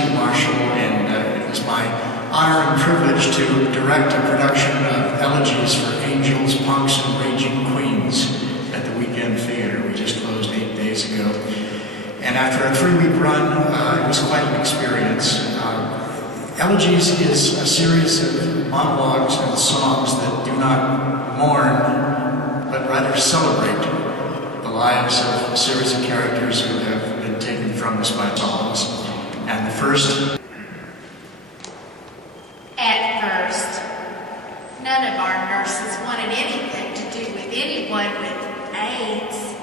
Marshall, and it was my honor and privilege to direct a production of Elegies for Angels, Punks, and Raging Queens at the Weekend Theater. We just closed 8 days ago. And after a 3-week run, it was quite an experience. Elegies is a series of monologues and songs that do not mourn, but rather celebrate the lives of a series of characters who have been taken from us by songs. And the first... At first, none of our nurses wanted anything to do with anyone with AIDS.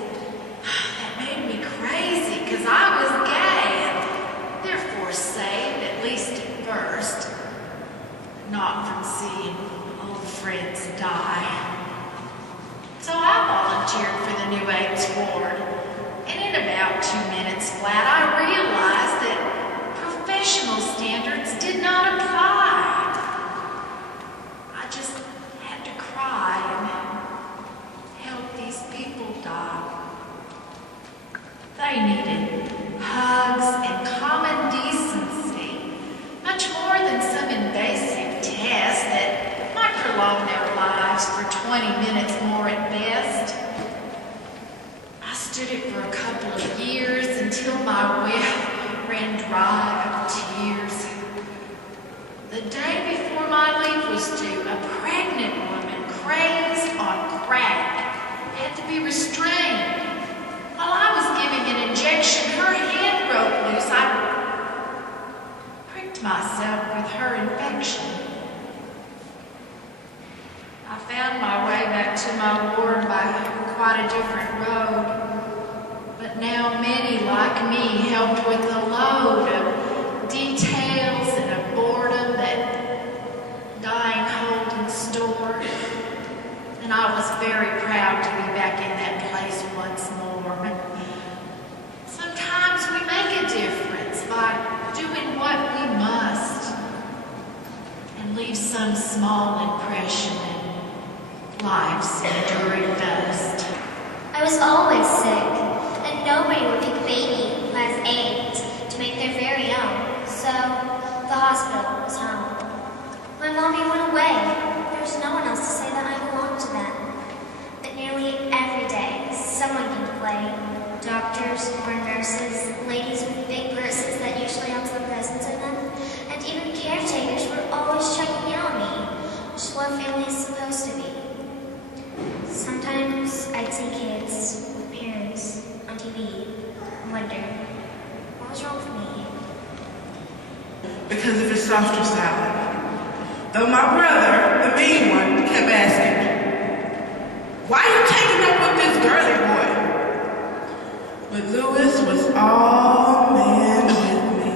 That made me crazy because I was gay and therefore saved, at least at first, not from seeing old friends die. So I volunteered for the new AIDS ward, and in about 2 minutes flat I realized that professional standards did not apply. I just had to cry and help these people die. They needed hugs and common decency, much more than some invasive test that might prolong their lives for 20 minutes more at best. I stood it for a couple of years until my well ran dry of tears. The day before my leave was due, a pregnant woman, crazed on crack, had to be restrained. While I was giving an injection, her hand broke loose. I pricked myself with her infection. I found my way back to my ward by quite a different road. But now many like me helped with the load of details and a boredom that dying hold in store. And I was very proud to be back in that place once more. Sometimes we make a difference by doing what we must and leave some small impression in life's enduring dust. I was always sick. Nobody would pick a baby who has AIDS to make their very own, so the hospital was home. My mommy went away. There was no one else to say that I belonged to them. But nearly every day, someone came to play. Doctors or nurses, ladies with big purses that usually have some presents in them, and even caretakers were always checking in on me, which is what family is supposed to be. Sometimes I'd see kids with parents on TV and wonder, what was wrong with me? Because of his softer side. Though my brother, the mean one, kept asking, why are you taking up with this girly boy? But Lewis was all man with me.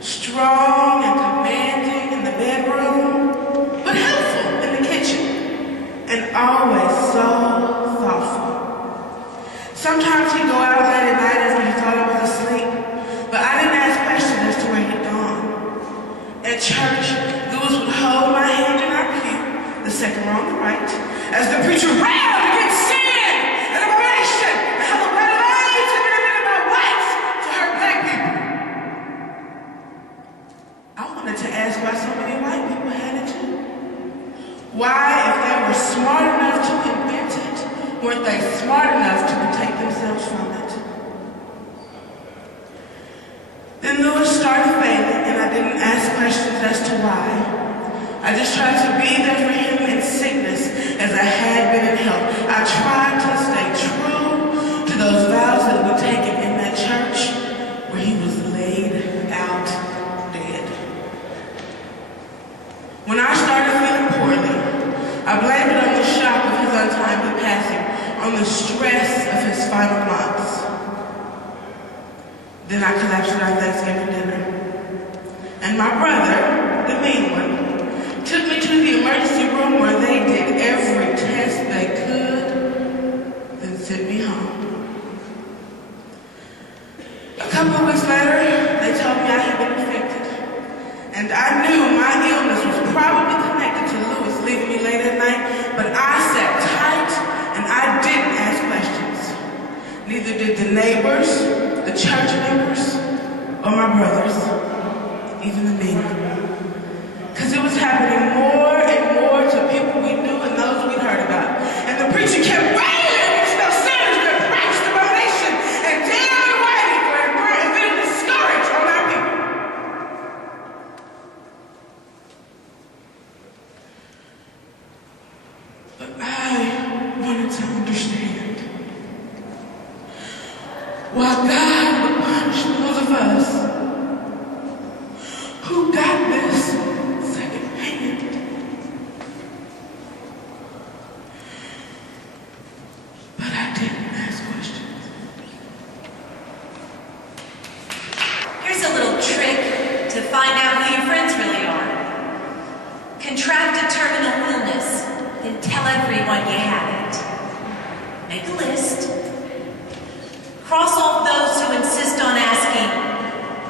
Strong and commanding in the bedroom, but helpful in the kitchen, and always so thoughtful. Sometimes he'd go out late at night as he thought I was asleep, but I didn't ask questions as to where he'd gone. At church, Lewis would hold my hand in our pew, the second row on the right, as the preacher railed against sin and aberration and how the blood of AIDS had been invented by whites to hurt black people. I wanted to ask why so many white people had it too. Why, if they were smart enough to invent it, weren't they smart enough to protect themselves from it? Then Lewis started failing, and I didn't ask questions as to why. I just tried to be there for him in sickness as I had been in health. I tried to stay true to those vows that were taken in that church where he was laid out dead. When I started feeling poorly, I blamed it on the shock of his untimely passing, on the stress of his final months. Then I collapsed at our Thanksgiving dinner. And my brother, the mean one, took me to the emergency room where they did every test they could, then sent me home. A couple of weeks later, they told me I had been infected. And I knew my illness was probably connected to Lewis leaving me late at night, but I sat tight and I didn't ask questions. Neither did the neighbors, the church members, or my brothers. even the meaning. Because it was happening more and more to people we knew and those we heard about. And the preacher kept railing against those sinners that practice abomination and down writing for and then discouraged on our people. But I wanted to understand why God would punish those of us who got this second hand. But I didn't ask questions. Here's a little trick to find out who your friends really are. Contract a terminal illness, then tell everyone you have it. Make a list. Cross off those who insist on asking,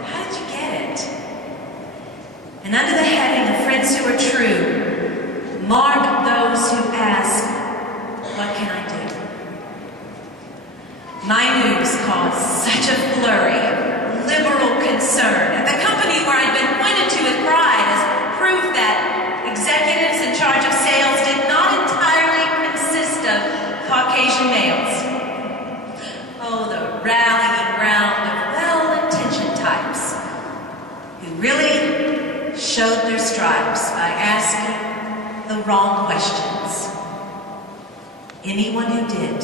how did you get it? And under the heading of friends who are true, mark those who ask, what can I do? My news caused such a flurry of liberal concern at the company where I'd been pointed to with pride as proof that executives in charge of sales did not entirely consist of Caucasian males. Oh, the rallying round of well-intentioned types who really showed their stripes by asking the wrong questions. Anyone who did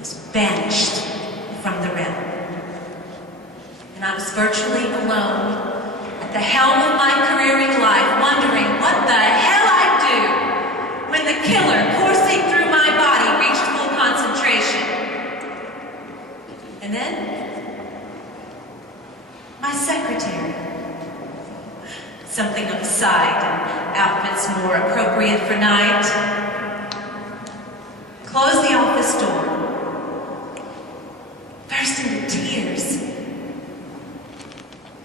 was banished from the realm. And I was virtually alone at the helm of my careering life, wondering what the hell I'd do when the killer coursing through my body reached full concentration. And then, my secretary, something of a side and outfits more appropriate for night, closed the office door, burst into tears,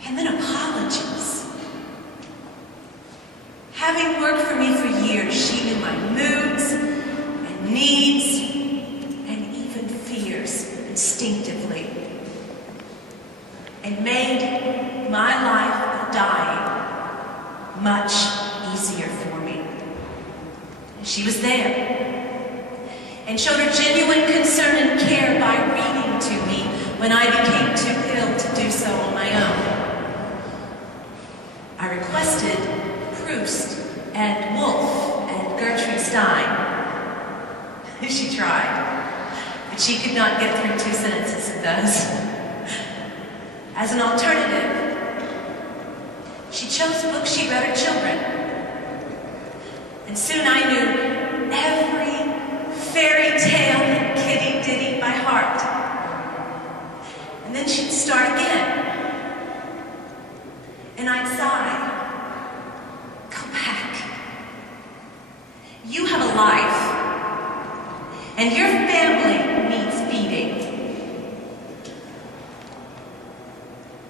and then apologies. Having worked for me for years, she knew my moods and needs and even fears instinctively, and made my life of dying much easier for me. And she was there and showed her genuine concern and care by reading to me when I became too ill to do so on my own. I requested Proust and Woolf and Gertrude Stein. She tried, but she could not get through 2 sentences of those. As an alternative, she chose books she read her children. And soon I knew every fairy tale and kitty ditty by heart. And then she'd start again. And I'd sigh. Go back. You have a life. And your family needs feeding.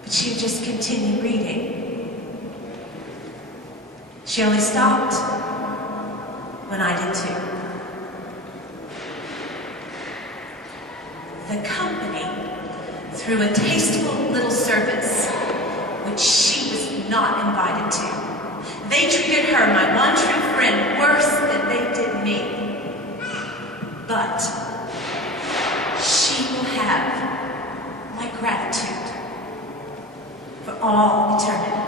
But she would just continue reading. She only stopped when I did too. The company threw a tasteful little service, which she was not invited to. They treated her, my one true friend, worse than they did me. But she will have my gratitude for all eternity.